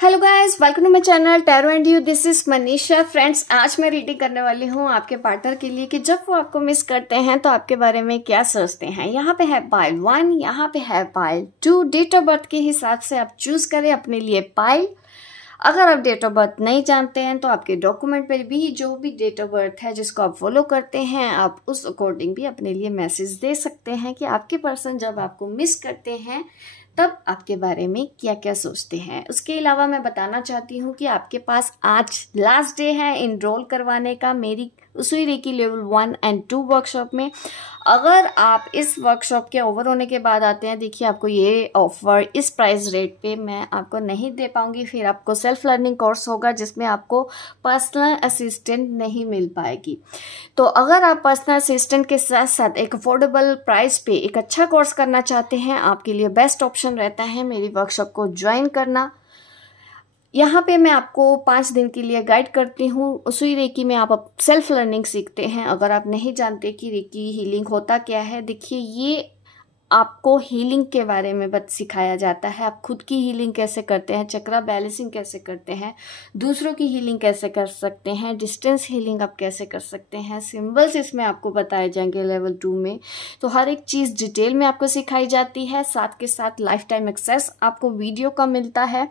Hello guys, welcome to my channel tarot and you. This is Manisha. Friends, आज मैं reading करने वाली हूँ आपके पार्टनर के लिए कि जब वो आपको मिस करते हैं तो आपके बारे में क्या सोचते हैं। यहाँ पे है पाइल 1, यहाँ पे है पाइल 2। डेट ऑफ बर्थ के हिसाब से आप चूज करें अपने लिए पाइल। अगर आप डेट ऑफ बर्थ नहीं जानते हैं तो आपके डॉक्यूमेंट पर भी जो भी डेट ऑफ बर्थ है जिसको आप फॉलो करते हैं, आप उस अकॉर्डिंग भी अपने लिए मैसेज दे सकते हैं कि आपके पर्सन जब आपको मिस करते हैं तब आपके बारे में क्या क्या सोचते हैं। उसके अलावा मैं बताना चाहती हूँ कि आपके पास आज लास्ट डे है इनरोल करवाने का मेरी उसुई रेकी लेवल 1 एंड 2 वर्कशॉप में। अगर आप इस वर्कशॉप के ओवर होने के बाद आते हैं, देखिए आपको ये ऑफर इस प्राइस रेट पे मैं आपको नहीं दे पाऊंगी। फिर आपको सेल्फ लर्निंग कोर्स होगा जिसमें आपको पर्सनल असिस्टेंट नहीं मिल पाएगी। तो अगर आप पर्सनल असिस्टेंट के साथ साथ एक अफोर्डेबल प्राइस पे एक अच्छा कोर्स करना चाहते हैं, आपके लिए बेस्ट ऑप्शन रहता है मेरी वर्कशॉप को ज्वाइन करना। यहाँ पे मैं आपको 5 दिन के लिए गाइड करती हूँ। उसुई रेकी में आप सेल्फ लर्निंग सीखते हैं। अगर आप नहीं जानते कि रेकी हीलिंग होता क्या है, देखिए ये आपको हीलिंग के बारे में सिखाया जाता है। आप खुद की हीलिंग कैसे करते हैं, चक्रा बैलेंसिंग कैसे करते हैं, दूसरों की हीलिंग कैसे कर सकते हैं, डिस्टेंस हीलिंग आप कैसे कर सकते हैं, सिंबल्स इसमें आपको बताए जाएंगे लेवल 2 में। तो हर एक चीज़ डिटेल में आपको सिखाई जाती है। साथ के साथ लाइफ टाइम एक्सेस आपको वीडियो का मिलता है।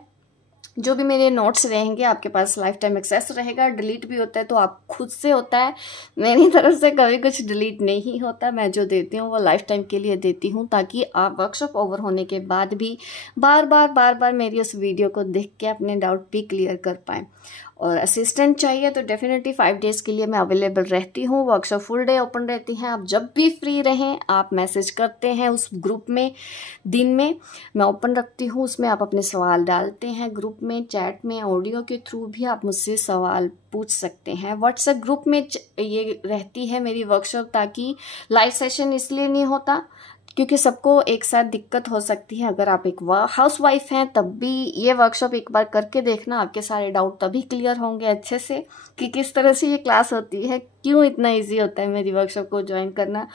जो भी मेरे नोट्स रहेंगे आपके पास लाइफ टाइम एक्सेस रहेगा। डिलीट भी होता है तो आप खुद से होता है, मेरी तरफ से कभी कुछ डिलीट नहीं होता। मैं जो देती हूँ वो लाइफ टाइम के लिए देती हूँ ताकि आप वर्कशॉप ओवर होने के बाद भी बार बार मेरी उस वीडियो को देख के अपने डाउट भी क्लियर कर पाएँ। और असिस्टेंट चाहिए तो डेफिनेटली 5 डेज़ के लिए मैं अवेलेबल रहती हूँ। वर्कशॉप फुल डे ओपन रहती हैं। आप जब भी फ्री रहें आप मैसेज करते हैं उस ग्रुप में। दिन में मैं ओपन रखती हूँ, उसमें आप अपने सवाल डालते हैं। ग्रुप में चैट में ऑडियो के थ्रू भी आप मुझसे सवाल पूछ सकते हैं। व्हाट्सएप ग्रुप में ये रहती है मेरी वर्कशॉप, ताकि लाइव सेशन इसलिए नहीं होता क्योंकि सबको एक साथ दिक्कत हो सकती है। अगर आप एक हाउस वाइफ हैं तब भी ये वर्कशॉप एक बार करके देखना, आपके सारे डाउट तभी क्लियर होंगे अच्छे से कि किस तरह से ये क्लास होती है, क्यों इतना इजी होता है मेरी वर्कशॉप को ज्वाइन करना,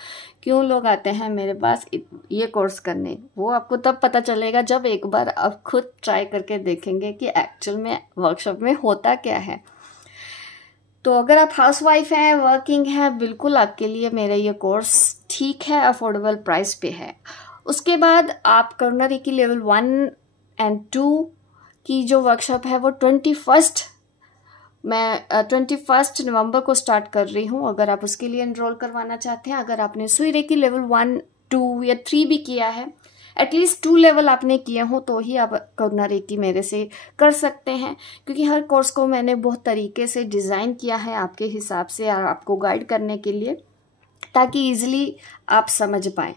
क्यों लोग आते हैं मेरे पास ये कोर्स करने। वो आपको तब पता चलेगा जब एक बार आप खुद ट्राई करके देखेंगे कि एक्चुअल में वर्कशॉप में होता क्या है। तो अगर आप हाउसवाइफ हैं, वर्किंग हैं, बिल्कुल आपके लिए मेरा ये कोर्स ठीक है, अफोर्डेबल प्राइस पे है। उसके बाद आप करुणा रेकी लेवल 1 एंड 2 की जो वर्कशॉप है वो 21 नवंबर को स्टार्ट कर रही हूँ। अगर आप उसके लिए एनरोल करवाना चाहते हैं, अगर आपने उसुई रेकी लेवल 1, 2 या 3 भी किया है, एटलीस्ट 2 लेवल आपने किए हो तो ही आप करुणा रेकी मेरे से कर सकते हैं। क्योंकि हर कोर्स को मैंने बहुत तरीके से डिज़ाइन किया है आपके हिसाब से और आपको गाइड करने के लिए, ताकि इजीली आप समझ पाएँ।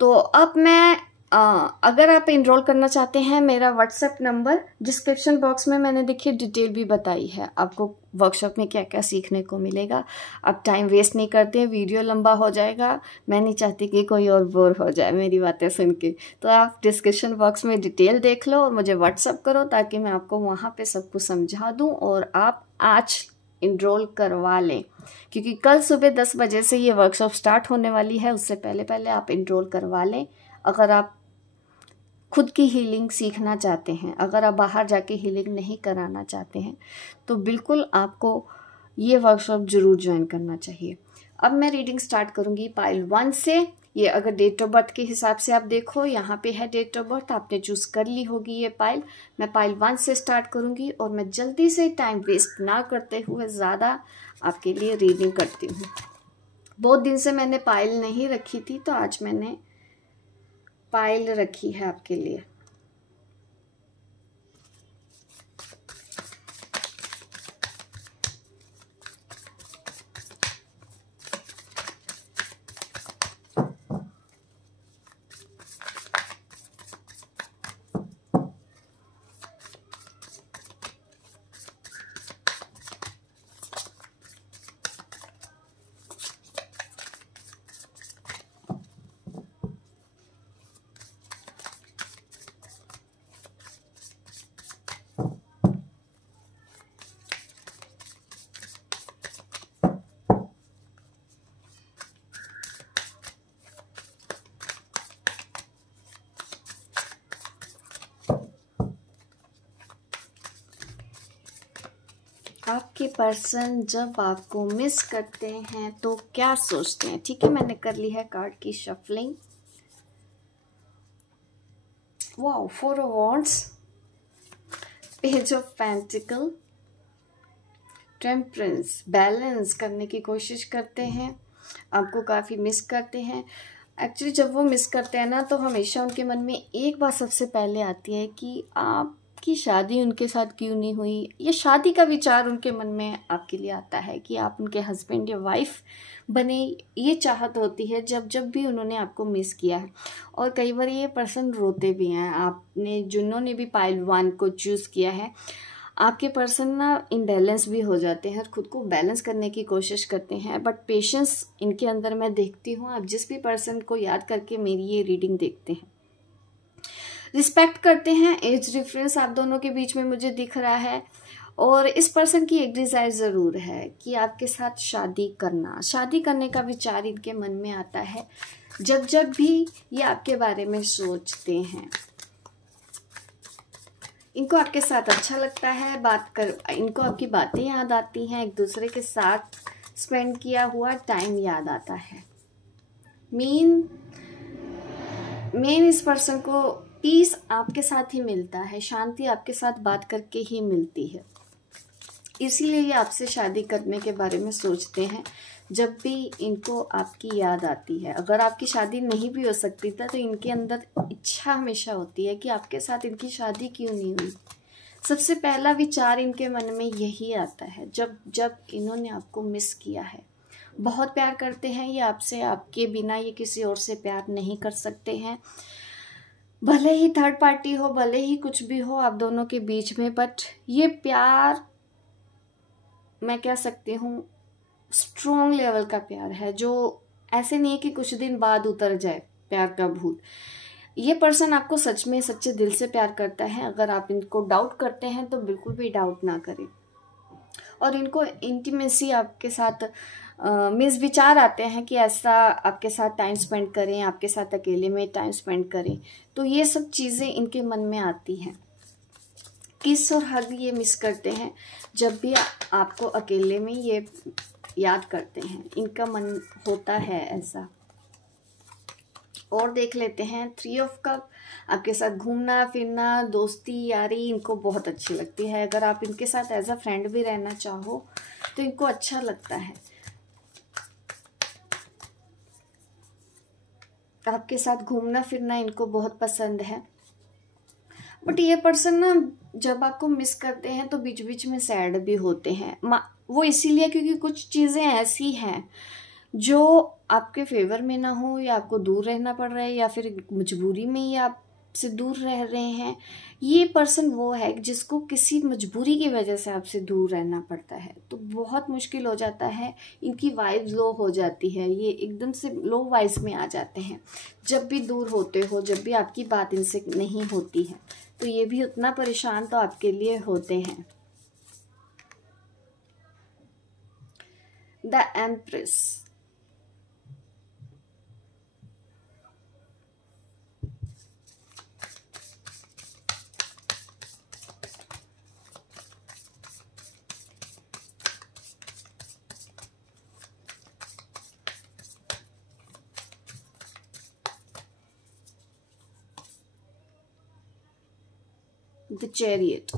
तो अब मैं अगर आप इनरोल करना चाहते हैं, मेरा व्हाट्सएप नंबर डिस्क्रिप्शन बॉक्स में मैंने देखिए डिटेल भी बताई है आपको वर्कशॉप में क्या क्या सीखने को मिलेगा। अब टाइम वेस्ट नहीं करते हैं, वीडियो लंबा हो जाएगा। मैं नहीं चाहती कि कोई और बोर हो जाए मेरी बातें सुन के। तो आप डिस्क्रिप्शन बॉक्स में डिटेल देख लो और मुझे व्हाट्सअप करो ताकि मैं आपको वहाँ पे सब कुछ समझा दूँ और आप आज इनरोल करवा लें। क्योंकि कल सुबह 10 बजे से ये वर्कशॉप स्टार्ट होने वाली है, उससे पहले आप इनरोल करवा लें। अगर आप खुद की हीलिंग सीखना चाहते हैं, अगर आप बाहर जाके हीलिंग नहीं कराना चाहते हैं, तो बिल्कुल आपको ये वर्कशॉप ज़रूर ज्वाइन करना चाहिए। अब मैं रीडिंग स्टार्ट करूँगी पाइल 1 से। ये अगर डेट ऑफ बर्थ के हिसाब से आप देखो, यहाँ पे है डेट ऑफ बर्थ, आपने चूज़ कर ली होगी ये पाइल। मैं पाइल 1 से स्टार्ट करूँगी और मैं जल्दी से टाइम वेस्ट ना करते हुए ज़्यादा आपके लिए रीडिंग करती हूँ। बहुत दिन से मैंने पाइल नहीं रखी थी तो आज मैंने पाइल रखी है आपके लिए। आपके पर्सन जब आपको मिस करते हैं तो क्या सोचते हैं? ठीक है, मैंने कर ली है कार्ड की shuffling. Wow, 4 of wands, page of pentacle, temperance, balance करने की कोशिश करते हैं, आपको काफ़ी मिस करते हैं। एक्चुअली जब वो मिस करते हैं ना तो हमेशा उनके मन में एक बात सबसे पहले आती है कि आपकी शादी उनके साथ क्यों नहीं हुई, या शादी का विचार उनके मन में आपके लिए आता है कि आप उनके हस्बैंड या वाइफ बने, ये चाहत होती है जब जब भी उन्होंने आपको मिस किया है। और कई बार ये पर्सन रोते भी हैं। आपने जिन्होंने भी पाइल 1 को चूज़ किया है, आपके पर्सन ना इम्बैलेंस भी हो जाते हैं और खुद को बैलेंस करने की कोशिश करते हैं, बट पेशेंस इनके अंदर मैं देखती हूँ। आप जिस भी पर्सन को याद करके मेरी ये रीडिंग देखते हैं, रिस्पेक्ट करते हैं। एज डिफरेंस आप दोनों के बीच में मुझे दिख रहा है। और इस पर्सन की एक डिज़ायर ज़रूर है कि आपके साथ शादी करना, शादी करने का विचार इनके मन में आता है जब जब भी ये आपके बारे में सोचते हैं। इनको आपके साथ अच्छा लगता है बात कर, इनको आपकी बातें याद आती हैं, एक दूसरे के साथ स्पेंड किया हुआ टाइम याद आता है। मेन इस पर्सन को पीस आपके साथ ही मिलता है, शांति आपके साथ बात करके ही मिलती है। इसीलिए ये आपसे शादी करने के बारे में सोचते हैं जब भी इनको आपकी याद आती है। अगर आपकी शादी नहीं भी हो सकती था तो इनके अंदर इच्छा हमेशा होती है कि आपके साथ इनकी शादी क्यों नहीं हुई। सबसे पहला विचार इनके मन में यही आता है जब जब इन्होंने आपको मिस किया है। बहुत प्यार करते हैं ये आपसे, आपके बिना ये किसी और से प्यार नहीं कर सकते हैं। भले ही थर्ड पार्टी हो, भले ही कुछ भी हो आप दोनों के बीच में, बट ये प्यार मैं कह सकती हूँ स्ट्रॉन्ग लेवल का प्यार है, जो ऐसे नहीं है कि कुछ दिन बाद उतर जाए प्यार का भूत। ये पर्सन आपको सच में सच्चे दिल से प्यार करता है। अगर आप इनको डाउट करते हैं तो बिल्कुल भी डाउट ना करें। और इनको इंटीमेसी आपके साथ मीन्स विचार आते हैं कि ऐसा आपके साथ टाइम स्पेंड करें, आपके साथ अकेले में टाइम स्पेंड करें, तो ये सब चीज़ें इनके मन में आती हैं। किस और हग ये मिस करते हैं जब भी आपको अकेले में ये याद करते हैं, इनका मन होता है ऐसा। और देख लेते हैं 3 ऑफ कप, आपके साथ घूमना फिरना, दोस्ती यारी इनको बहुत अच्छी लगती है। अगर आप इनके साथ एज अ फ्रेंड भी रहना चाहो तो इनको अच्छा लगता है। आपके साथ घूमना फिरना इनको बहुत पसंद है। बट ये पर्सन ना जब आपको मिस करते हैं तो बीच बीच में सैड भी होते हैं। वो इसीलिए क्योंकि कुछ चीज़ें ऐसी हैं जो आपके फेवर में ना हो, या आपको दूर रहना पड़ रहा है, या फिर मजबूरी में ही आपसे दूर रह रहे हैं। ये पर्सन वो है जिसको किसी मजबूरी की वजह से आपसे दूर रहना पड़ता है, तो बहुत मुश्किल हो जाता है। इनकी वाइब लो हो जाती है, ये एकदम से लो वाइज में आ जाते हैं जब भी दूर होते हो, जब भी आपकी बात इनसे नहीं होती है, तो ये भी उतना परेशान तो आपके लिए होते हैं। The empress, the chariot.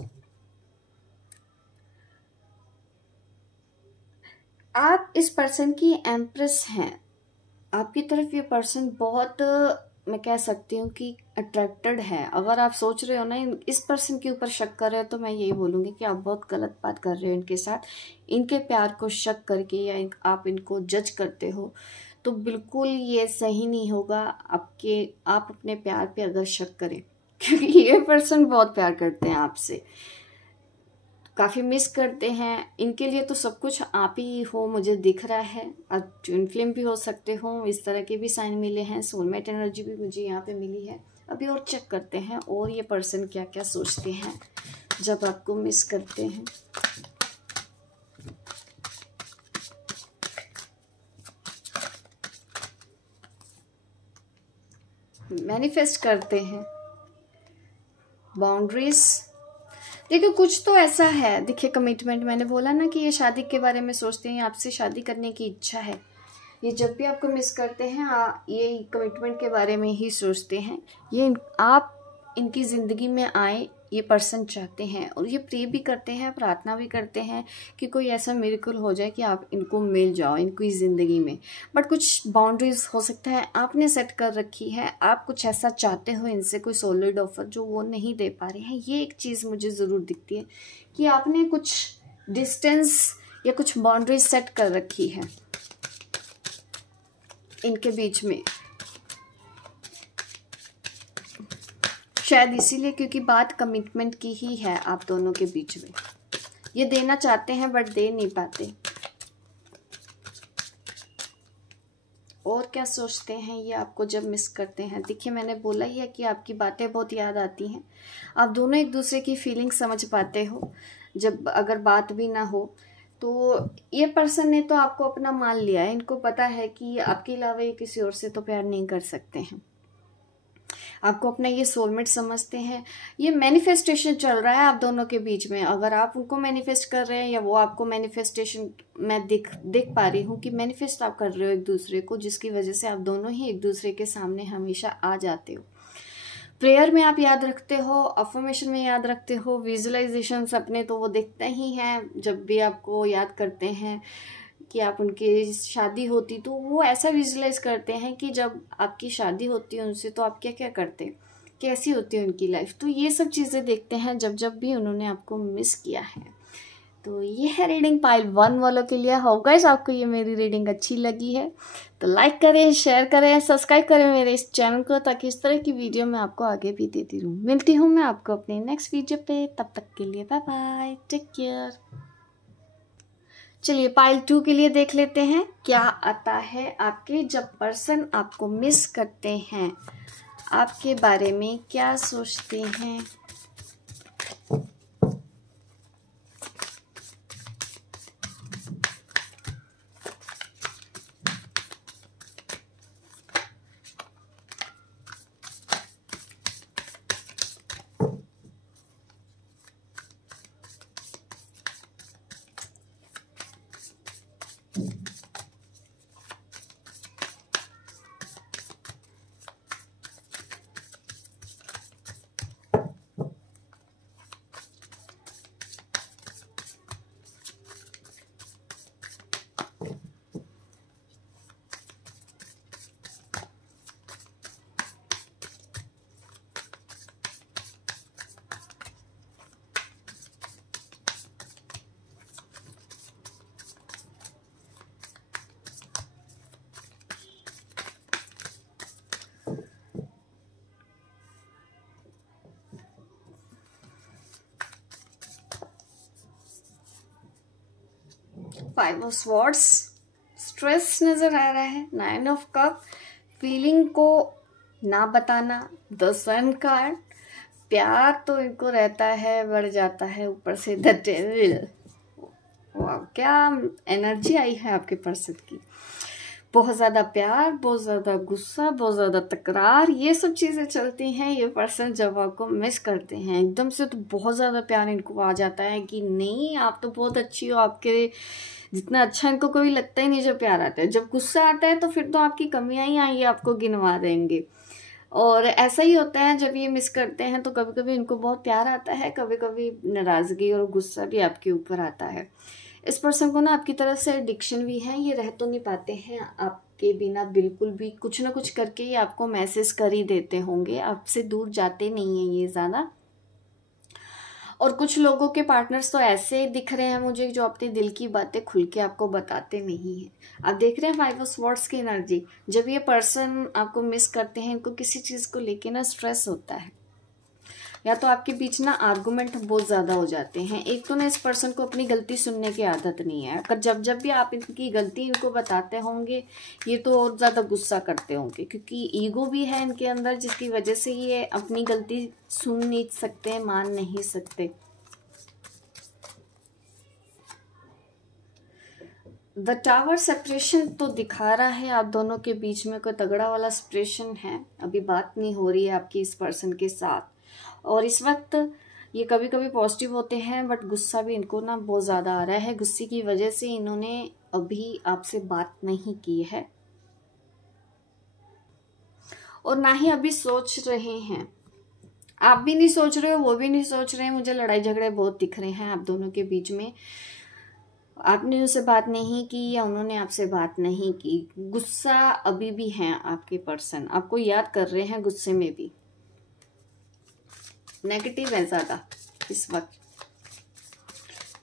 आप इस पर्सन की एम्प्रेस हैं। आपकी तरफ ये पर्सन बहुत, मैं कह सकती हूँ कि अट्रैक्टेड है। अगर आप सोच रहे हो ना इस पर्सन के ऊपर शक कर रहे हो, तो मैं यही बोलूँगी कि आप बहुत गलत बात कर रहे हो इनके साथ। इनके प्यार को शक करके या आप इनको जज करते हो तो बिल्कुल ये सही नहीं होगा। आप अपने प्यार पे अगर शक करें, क्योंकि ये पर्सन बहुत प्यार करते हैं आपसे, काफ़ी मिस करते हैं। इनके लिए तो सब कुछ आप ही हो, मुझे दिख रहा है। अब ट्विन फ्लेम भी हो सकते हो, इस तरह के भी साइन मिले हैं, सोलमेट एनर्जी भी मुझे यहाँ पे मिली है। अभी और चेक करते हैं और ये पर्सन क्या क्या सोचते हैं जब आपको मिस करते हैं। मैनिफेस्ट करते हैं बाउंड्रीज, देखिए कुछ तो ऐसा है, देखिए कमिटमेंट, मैंने बोला ना कि ये शादी के बारे में सोचते हैं, आपसे शादी करने की इच्छा है। ये जब भी आपको मिस करते हैं ये कमिटमेंट के बारे में ही सोचते हैं। ये आप इनकी ज़िंदगी में आए, ये पर्सन चाहते हैं, और ये प्रे भी करते हैं, प्रार्थना भी करते हैं कि कोई ऐसा मिरेकल हो जाए कि आप इनको मिल जाओ इनकी ज़िंदगी में। बट कुछ बाउंड्रीज हो सकता है आपने सेट कर रखी है, आप कुछ ऐसा चाहते हो इनसे, कोई सॉलिड ऑफर जो वो नहीं दे पा रहे हैं। ये एक चीज़ मुझे ज़रूर दिखती है कि आपने कुछ डिस्टेंस या कुछ बाउंड्रीज सेट कर रखी है इनके बीच में, शायद इसीलिए, क्योंकि बात कमिटमेंट की ही है आप दोनों के बीच में। ये देना चाहते हैं बट दे नहीं पाते। और क्या सोचते हैं ये आपको जब मिस करते हैं? देखिए मैंने बोला ही है कि आपकी बातें बहुत याद आती हैं। आप दोनों एक दूसरे की फीलिंग समझ पाते हो जब अगर बात भी ना हो तो। ये पर्सन ने तो आपको अपना मान लिया है, इनको पता है कि आपके अलावा ये किसी और से तो प्यार नहीं कर सकते हैं। आपको अपना ये सोलमेट समझते हैं। ये मैनिफेस्टेशन चल रहा है आप दोनों के बीच में। अगर आप उनको मैनिफेस्ट कर रहे हैं या वो आपको मैनिफेस्टेशन, मैं देख पा रही हूँ कि मैनिफेस्ट आप कर रहे हो एक दूसरे को, जिसकी वजह से आप दोनों ही एक दूसरे के सामने हमेशा आ जाते हो। प्रेयर में आप याद रखते हो, अफर्मेशन में याद रखते हो, विजुअलाइजेशन अपने तो वो दिखते ही हैं जब भी आपको याद करते हैं कि आप उनकी शादी होती तो वो ऐसा विजुअलाइज करते हैं कि जब आपकी शादी होती है उनसे तो आप क्या क्या करते, कैसी होती है उनकी लाइफ। तो ये सब चीज़ें देखते हैं जब भी उन्होंने आपको मिस किया है। तो ये है रीडिंग पाइल 1 वालों के लिए। हो गाइस, आपको ये मेरी रीडिंग अच्छी लगी है तो लाइक करें, शेयर करें, सब्सक्राइब करें मेरे इस चैनल को, ताकि इस तरह की वीडियो मैं आपको आगे भी देती रहूँ। मिलती हूँ मैं आपको अपने नेक्स्ट वीडियो पे, तब तक के लिए बाय बाय, टेक केयर। चलिए पाइल 2 के लिए देख लेते हैं क्या आता है आपके जब पर्सन आपको मिस करते हैं, आपके बारे में क्या सोचते हैं। फाइव ऑफ स्वॉर्ड्स, स्ट्रेस नजर आ रहा है। 9 ऑफ कप, फीलिंग को ना बताना। द सन कार्ड, प्यार तो इनको रहता है, बढ़ जाता है, ऊपर से द डेविल। वाह, क्या एनर्जी आई है आपके पर्सन की। बहुत ज़्यादा प्यार, बहुत ज़्यादा गुस्सा, बहुत ज़्यादा तकरार, ये सब चीज़ें चलती हैं। ये पर्सन जब आपको मिस करते हैं एकदम से तो बहुत ज़्यादा प्यार इनको आ जाता है कि नहीं आप तो बहुत अच्छी हो, आपके जितना अच्छा इनको कोई लगता ही नहीं जब प्यार आता है। जब गुस्सा आता है तो फिर तो आपकी कमियां ही आई आपको गिनवा देंगे। और ऐसा ही होता है जब ये मिस करते हैं तो कभी कभी इनको बहुत प्यार आता है, कभी कभी नाराज़गी और गुस्सा भी आपके ऊपर आता है। इस पर्सन को ना आपकी तरफ से एडिक्शन भी है, ये रह तो नहीं पाते हैं आपके बिना बिल्कुल भी, कुछ ना कुछ करके ये आपको मैसेज कर ही देते होंगे, आपसे दूर जाते नहीं हैं ये ज़्यादा। और कुछ लोगों के पार्टनर्स तो ऐसे दिख रहे हैं मुझे जो अपने दिल की बातें खुल के आपको बताते नहीं हैं। आप देख रहे हैं 5 ऑफ स्वॉर्ड्स की एनर्जी। जब ये पर्सन आपको मिस करते हैं इनको किसी चीज़ को लेके ना स्ट्रेस होता है, या तो आपके बीच ना आर्गुमेंट बहुत ज़्यादा हो जाते हैं। एक तो ना इस पर्सन को अपनी गलती सुनने की आदत नहीं है, अगर जब भी आप इनकी गलती इनको बताते होंगे ये तो और ज़्यादा गुस्सा करते होंगे, क्योंकि ईगो भी है इनके अंदर जिसकी वजह से ये अपनी गलती सुन नहीं सकते, मान नहीं सकते। द टावर, सेपरेशन तो दिखा रहा है आप दोनों के बीच में कोई तगड़ा वाला सेपरेशन है, अभी बात नहीं हो रही है आपकी इस पर्सन के साथ। और इस वक्त ये कभी कभी पॉजिटिव होते हैं, बट गुस्सा भी इनको ना बहुत ज़्यादा आ रहा है। गुस्से की वजह से इन्होंने अभी आपसे बात नहीं की है और ना ही अभी सोच रहे हैं। आप भी नहीं सोच रहे हो, वो भी नहीं सोच रहे हैं। मुझे लड़ाई झगड़े बहुत दिख रहे हैं आप दोनों के बीच में। आपने उनसे बात नहीं की या उन्होंने आपसे बात नहीं की। गुस्सा अभी भी है आपके पर्सन, आपको याद कर रहे हैं गुस्से में भी। नेगेटिव है ज़्यादा इस वक्त,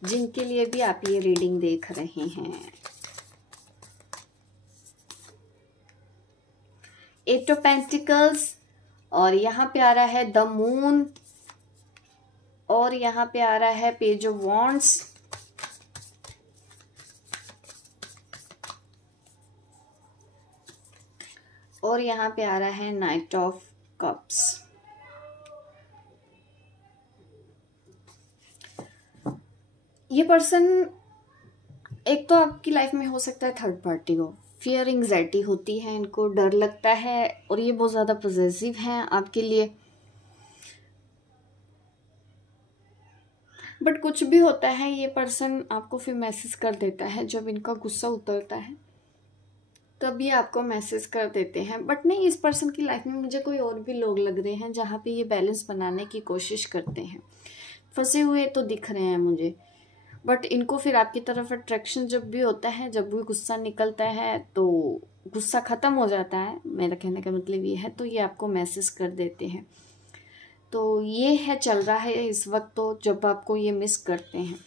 जिनके लिए भी आप ये रीडिंग देख रहे हैं। एट ऑफ पेंटिकल्स, और यहाँ पे आ रहा है द मून, और यहाँ पे आ रहा है पेज ऑफ वॉन्ड्स, और यहाँ पे आ रहा है नाइट ऑफ कप्स। ये पर्सन एक तो आपकी लाइफ में हो सकता है थर्ड पार्टी हो। फियर एंग्जाइटी होती है इनको, डर लगता है, और ये बहुत ज़्यादा पॉजिटिव हैं आपके लिए। बट कुछ भी होता है, ये पर्सन आपको फिर मैसेज कर देता है जब इनका गुस्सा उतरता है, तभी आपको मैसेज कर देते हैं। बट नहीं, इस पर्सन की लाइफ में मुझे कोई और भी लोग लग रहे हैं जहाँ पे ये बैलेंस बनाने की कोशिश करते हैं। फंसे हुए तो दिख रहे हैं मुझे, बट इनको फिर आपकी तरफ अट्रैक्शन जब भी होता है, जब भी गुस्सा निकलता है तो गुस्सा ख़त्म हो जाता है, मेरा कहने का मतलब ये है, तो ये आपको मैसेज कर देते हैं। तो ये है चल रहा है इस वक्त, तो जब आपको ये मिस करते हैं।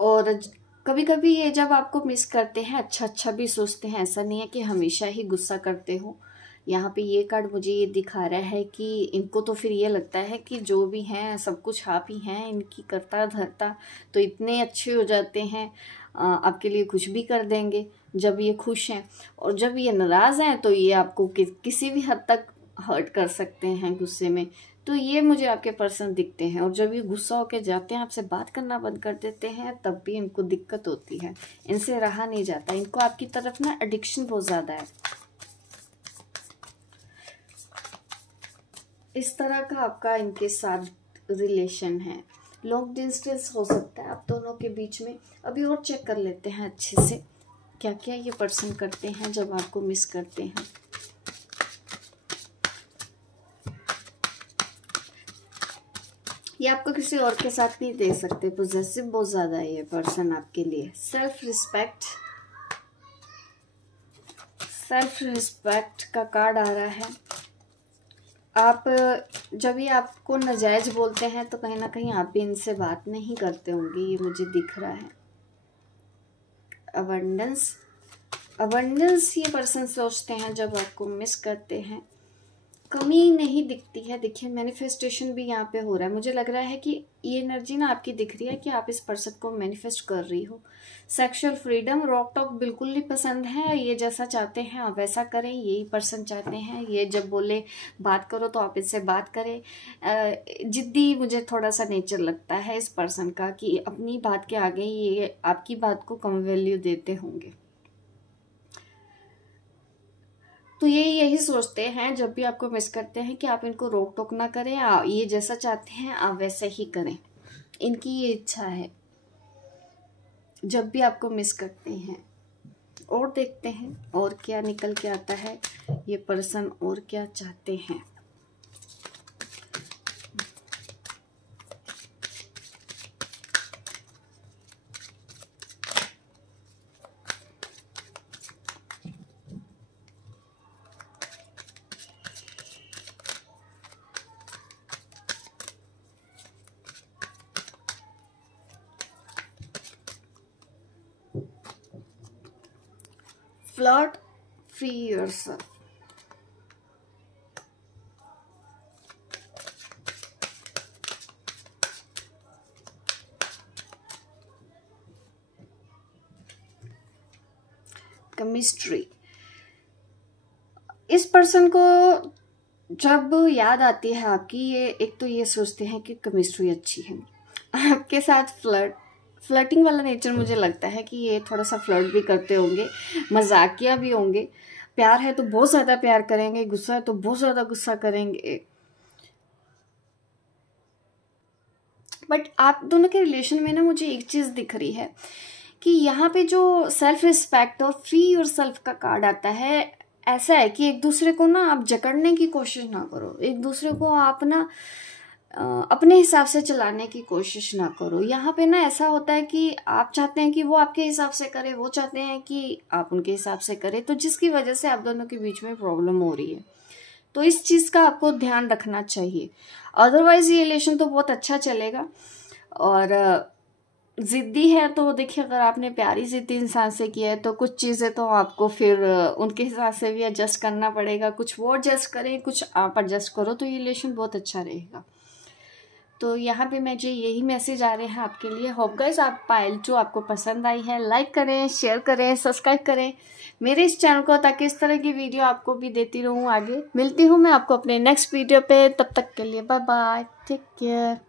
और कभी कभी ये जब आपको मिस करते हैं अच्छा भी सोचते हैं, ऐसा नहीं है कि हमेशा ही गुस्सा करते हो। यहाँ पे ये कार्ड मुझे ये दिखा रहा है कि इनको तो फिर ये लगता है कि जो भी हैं सब कुछ आप ही हैं, इनकी करता धरता, तो इतने अच्छे हो जाते हैं, आपके लिए कुछ भी कर देंगे जब ये खुश हैं। और जब ये नाराज़ हैं तो ये आपको किसी भी हद तक हर्ट कर सकते हैं गुस्से में। तो ये मुझे आपके पर्सन दिखते हैं। और जब ये गुस्सा होके जाते हैं, आपसे बात करना बंद कर देते हैं, तब भी इनको दिक्कत होती है, इनसे रहा नहीं जाता। इनको आपकी तरफ ना एडिक्शन बहुत ज़्यादा है। इस तरह का आपका इनके साथ रिलेशन है। लॉन्ग डिस्टेंस हो सकता है आप दोनों के बीच में। अभी और चेक कर लेते हैं अच्छे से क्या क्या ये पर्सन करते हैं जब आपको मिस करते हैं। ये आपको किसी और के साथ नहीं दे सकते, पॉजेसिव बहुत ज़्यादा है ये पर्सन आपके लिए। सेल्फ रिस्पेक्ट का कार्ड आ रहा है। आप जब भी आपको नाजायज बोलते हैं तो कहीं ना कहीं आप भी इनसे बात नहीं करते होंगे, ये मुझे दिख रहा है। अबंडेंस ये पर्सन सोचते हैं जब आपको मिस करते हैं। कमी नहीं दिखती है। देखिए मैनिफेस्टेशन भी यहाँ पे हो रहा है। मुझे लग रहा है कि ये एनर्जी ना आपकी दिख रही है कि आप इस पर्सन को मैनिफेस्ट कर रही हो। सेक्सुअल फ्रीडम, रॉक टॉक बिल्कुल नहीं पसंद है। ये जैसा चाहते हैं आप वैसा करें, यही पर्सन चाहते हैं। ये जब बोले बात करो तो आप इससे बात करें। जिद्दी मुझे थोड़ा सा नेचर लगता है इस पर्सन का, कि अपनी बात के आगे ये आपकी बात को कम वैल्यू देते होंगे। तो ये यही सोचते हैं जब भी आपको मिस करते हैं कि आप इनको रोक टोक ना करें, ये जैसा चाहते हैं आप वैसे ही करें। इनकी ये इच्छा है जब भी आपको मिस करते हैं। और देखते हैं और क्या निकल के आता है, ये पर्सन और क्या चाहते हैं। Flirt, free yourself. केमिस्ट्री, इस पर्सन को जब याद आती है आपकी, ये एक तो ये सोचते हैं कि केमिस्ट्री अच्छी है आपके साथ। फ्लर्टिंग वाला नेचर मुझे लगता है कि ये थोड़ा सा फ्लर्ट भी करते होंगे, मजाकिया भी होंगे। प्यार है तो बहुत ज़्यादा प्यार करेंगे, गुस्सा है तो बहुत ज़्यादा गुस्सा करेंगे। बट आप दोनों के रिलेशन में ना मुझे एक चीज़ दिख रही है कि यहाँ पे जो सेल्फ रिस्पेक्ट और फ्री योर सेल्फ का कार्ड आता है, ऐसा है कि एक दूसरे को ना आप जकड़ने की कोशिश ना करो, एक दूसरे को आप ना अपने हिसाब से चलाने की कोशिश ना करो। यहाँ पे ना ऐसा होता है कि आप चाहते हैं कि वो आपके हिसाब से करे, वो चाहते हैं कि आप उनके हिसाब से करें, तो जिसकी वजह से आप दोनों के बीच में प्रॉब्लम हो रही है। तो इस चीज़ का आपको ध्यान रखना चाहिए, अदरवाइज ये रिलेशन तो बहुत अच्छा चलेगा। और ज़िद्दी है तो देखिए, अगर आपने प्यारी ज़िद्दी इंसान से किया है तो कुछ चीज़ें तो आपको फिर उनके हिसाब से भी एडजस्ट करना पड़ेगा। कुछ वो एडजस्ट करें, कुछ आप एडजस्ट करो, तो ये रिलेशन बहुत अच्छा रहेगा। तो यहाँ पे मुझे यही मैसेज आ रहे हैं आपके लिए। होप गाइस आप पायल 2 आपको पसंद आई है। लाइक करें, शेयर करें, सब्सक्राइब करें मेरे इस चैनल को, ताकि इस तरह की वीडियो आपको भी देती रहूँ आगे। मिलती हूँ मैं आपको अपने नेक्स्ट वीडियो पे, तब तक के लिए बाय बाय, टेक केयर।